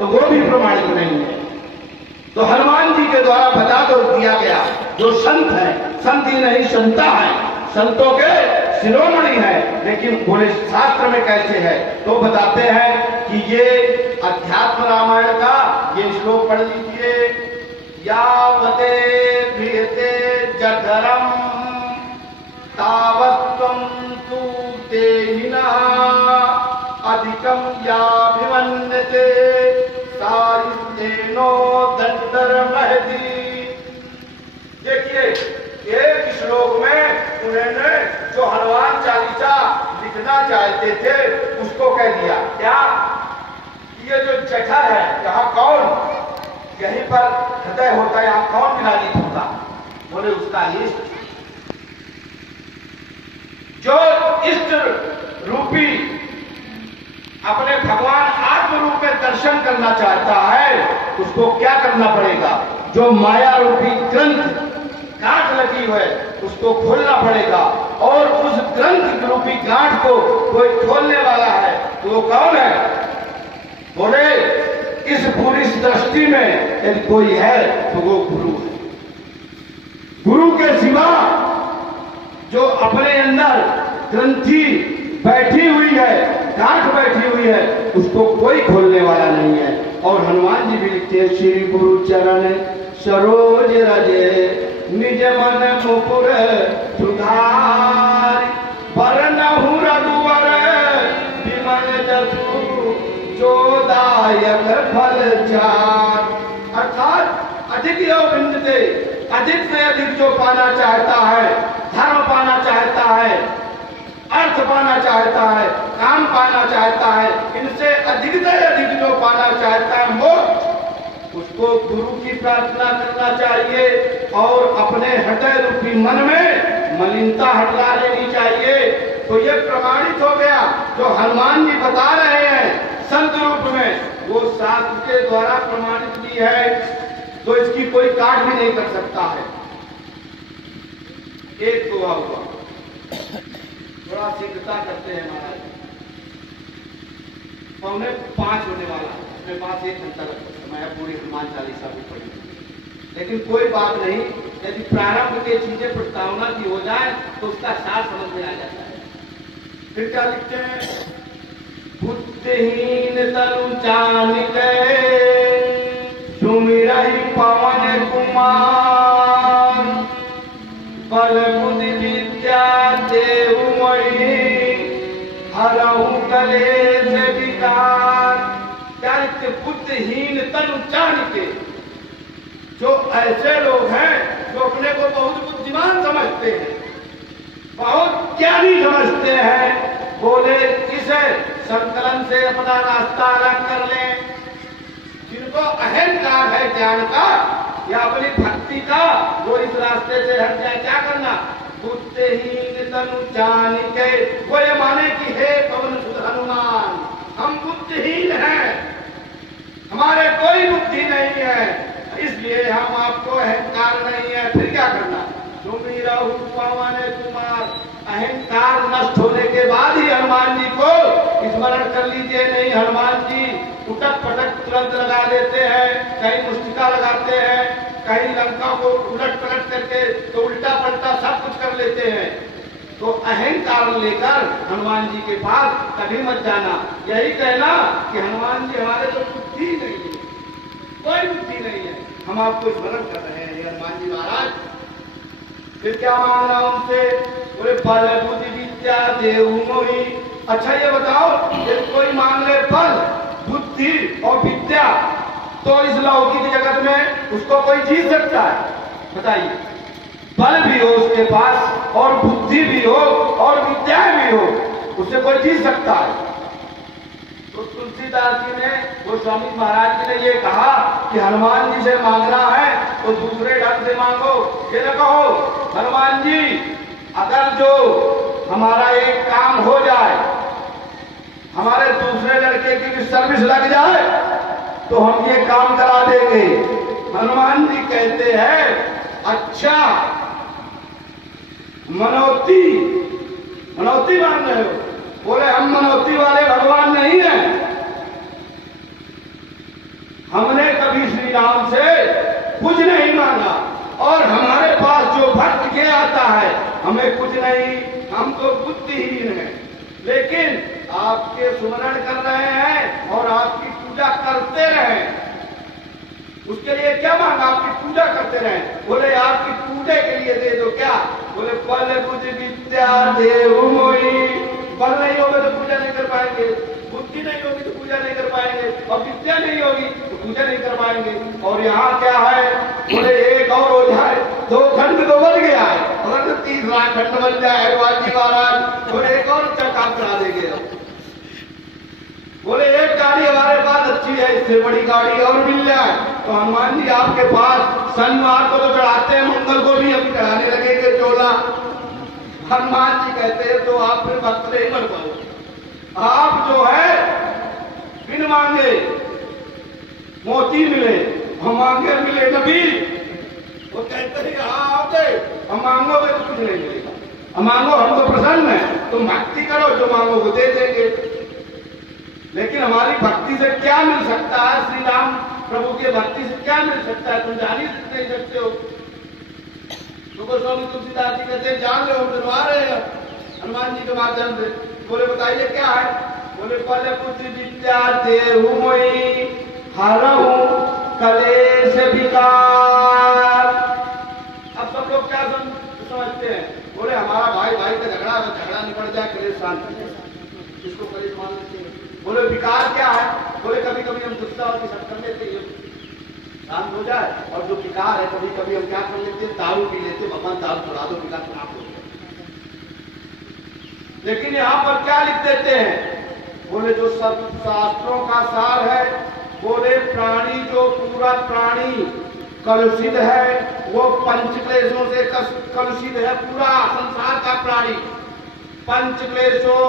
तो वो भी प्रमाणित नहीं है। तो हनुमान जी के द्वारा बता तो दिया गया, जो संत है, संत ही नहीं संता है, संतों के शिरोमणि है, लेकिन बोले शास्त्र में कैसे है, तो बताते हैं कि ये अध्यात्म रामायण का ये श्लोक पढ़ लीजिए। यावते प्रियते जठरम तावत्वं तु देहिनः अधिकं याभिमन्यते सारिस्तेनो दंडर महदी। देखिए एक श्लोक में उन्होंने जो हनुमान चालीसा लिखना चाहते थे उसको कह दिया क्या, ये जो जठर है यहाँ कौन, यहीं पर हृदय होता है, यहाँ कौन विराजित होता, बोले उसका इष्ट, जो इष्ट रूपी अपने भगवान आत्म रूप में दर्शन करना चाहता है उसको क्या करना पड़ेगा, जो माया रूपी ग्रंथ गांठ लगी है उसको खोलना पड़ेगा, और उस ग्रंथ रूपी गांठ को कोई खोलने वाला है तो वो कौन है, बोले इस पूरी सृष्टि में यदि कोई है तो वो गुरु है। गुरु के सिवा जो अपने अंदर ग्रंथि बैठी हुई है, गांठ बैठी हुई है, उसको कोई खोलने वाला नहीं है। और हनुमान जी भी लिखते हैं, श्री गुरु चरण सरोज रजे निज मन मुकुर सुधार वरनहु रघुवर विमल जसु जो दायक फल चार। अर्थात अधिक यो विंदते, अधिक से अधिक जो पाना चाहता है, धर्म पाना चाहता है, अर्थ पाना चाहता है, काम पाना चाहता है, इनसे अधिक से अधिक जो पाना चाहता है मोक्ष, उसको गुरु की प्रार्थना करना चाहिए और अपने हृदय रूपी मन में मलिनता हटा लेनी चाहिए। तो ये प्रमाणित हो गया, जो हनुमान जी बता रहे हैं संत रूप में, वो शास्त्र के द्वारा प्रमाणित भी है, तो इसकी कोई काट भी नहीं कर सकता है। एक दुआ हुआ, थोड़ा शीघ्रता करते हैं महाराज, 4:45 होने वाला है, अपने पास 1 घंटा लगता है, मैं पूरी हनुमान चालीसा भी पढ़ी, लेकिन कोई बात नहीं, यदि प्रारंभ की चीजें प्रस्तावना की हो जाए तो उसका सार समझ में आ जाता है। फिर क्या लिखते हैं, बुद्धिहीन तनु जानिके सुमिरहि पवन कुमार बल बुद्धि विद्या देहु मोहि हरहु कलेश विकार। क्या लिखते, बुद्धिहीन तनु जानिके, जो ऐसे लोग हैं जो अपने को बहुत बुद्धिमान समझते हैं, बहुत ज्ञानी समझते हैं, बोले किसे संकलन से अपना रास्ता अलग कर लें, जिनको अहंकार है ज्ञान का या अपनी भक्ति का, वो इस रास्ते से हट जाए। क्या करना, बुद्धिहीन तनु जानिके, वो ये माने कि हे पवन सुत हनुमान, हम बुद्धिहीन हैं, हमारे कोई बुद्धि नहीं है, इसलिए हम आपको अहंकार नहीं है। फिर क्या करना, सुमिरहु पवन कुमार, अहंकार नष्ट होने के बाद ही हनुमान जी को स्मरण कर लीजिए। नहीं, हनुमान जी उटक पटक तुरंत लगा देते हैं, कहीं मुष्टिका लगाते हैं, कहीं लंका को उलट पलट करके तो उल्टा पलटा सब कुछ कर लेते हैं। तो अहंकार लेकर हनुमान जी के पास कभी मत जाना, यही कहना कि हनुमान जी हमारे तो बुद्धि नहीं है, कोई बुद्धि नहीं है, हम आपको स्मरण कर रहे हैं हनुमान जी महाराज। फिर क्या मांगना उनसे, बोले बल बुद्धि विद्या देहु मोहि। अच्छा ये बताओ, यदि कोई मांग ले बल बुद्धि और विद्या, तो इस लौकिक जगत में उसको कोई जीत सकता है, बताइए। बल भी हो उसके पास और बुद्धि भी हो और विद्या भी हो, उससे कोई जीत सकता है। तो तुलसीदास जी ने, गोस्वामी महाराज जी ने ये कहा कि हनुमान जी से मांगना है तो दूसरे ढंग से मांगो, ये न कहो हनुमान जी अगर जो हमारा एक काम हो जाए, हमारे दूसरे लड़के की भी सर्विस लग जाए तो हम ये काम करा देंगे। हनुमान जी कहते हैं अच्छा मनौती, मनौती मान रहे हो, बोले हम मनौती वाले भगवान नहीं हैं, श्री राम से कुछ नहीं मांगा। और हमारे पास जो भक्त के आता है हमें कुछ नहीं, हम तो बुद्धिहीन हैं, लेकिन आपके सुमरण कर रहे हैं और आपकी पूजा करते रहे। उसके लिए क्या मांगा? आपकी पूजा करते रहे। बोले आपकी पूजा के लिए दे दो। क्या? बोले बल बुद्धि विद्या देहु मोहि। बल नहीं होगा तो पूजा नहीं कर पाएंगे, बुद्धि नहीं होगी तो पूजा नहीं कर पाएंगे, और विद्या नहीं होगी तो पूजा नहीं कर पाएंगे। और यहाँ क्या है? बोले एक और हो जाए, 2 खंड तो बन गया है, अगर तो 3रा खंड बन जाए वाजी महाराज, बोले एक और काम करा देंगे। बोले एक गाड़ी हमारे पास अच्छी है, इससे बड़ी गाड़ी और मिल जाए तो हनुमान जी आपके पास शनिवार को तो चढ़ाते हैं, मंगल को भी हम चढ़ाने लगेंगे चोला। हनुमान जी कहते हैं तो आप फिर भक्त नहीं बन पाओ। आप जो है बिन मांगे मोती मिले, हम मांगे मिले नबी। वो कहते हैं आप हम मांगोगे तो कुछ नहीं मिलेगा, हम मांगो हम तो प्रसन्न है, तुम भक्ति करो, जो मांगोगे दे देंगे। लेकिन हमारी भक्ति से क्या मिल सकता है? श्री राम प्रभु की भक्ति से क्या मिल सकता है? तुम जान ही नहीं सकते हो। तो गोस्वामी तुलसीदास जी कहते हैं जान लो, हम सुनवा रहे हैं हनुमान जी के माध्यम से। बोले बताइए क्या है? बोले बल बुद्धि विद्या देहु मोहि हरहु कलेश विकार। अब सब लोग क्या समझते हैं? बोले हमारा भाई भाई का झगड़ा निपट जाए, कलेश शांत हो जाए, इसको कलेश मान लेते हैं। बोले विकार क्या है? बोले कभी कभी हम गुस्सा और सब कर लेते हैं, शांत हो जाए। और जो विकार है कभी कभी हम क्या कर लेते हैं? दारू पी लेते, भगवान दारू छुड़ा दो, विकार समाप्त हो गया। लेकिन यहाँ पर क्या लिख देते हैं? बोले जो सब शास्त्रों का सार है, बोले प्राणी जो पूरा प्राणी कलुषित है, वो पंच क्लेशों से कलुषित है। पूरा संसार का प्राणी पंच क्लेशों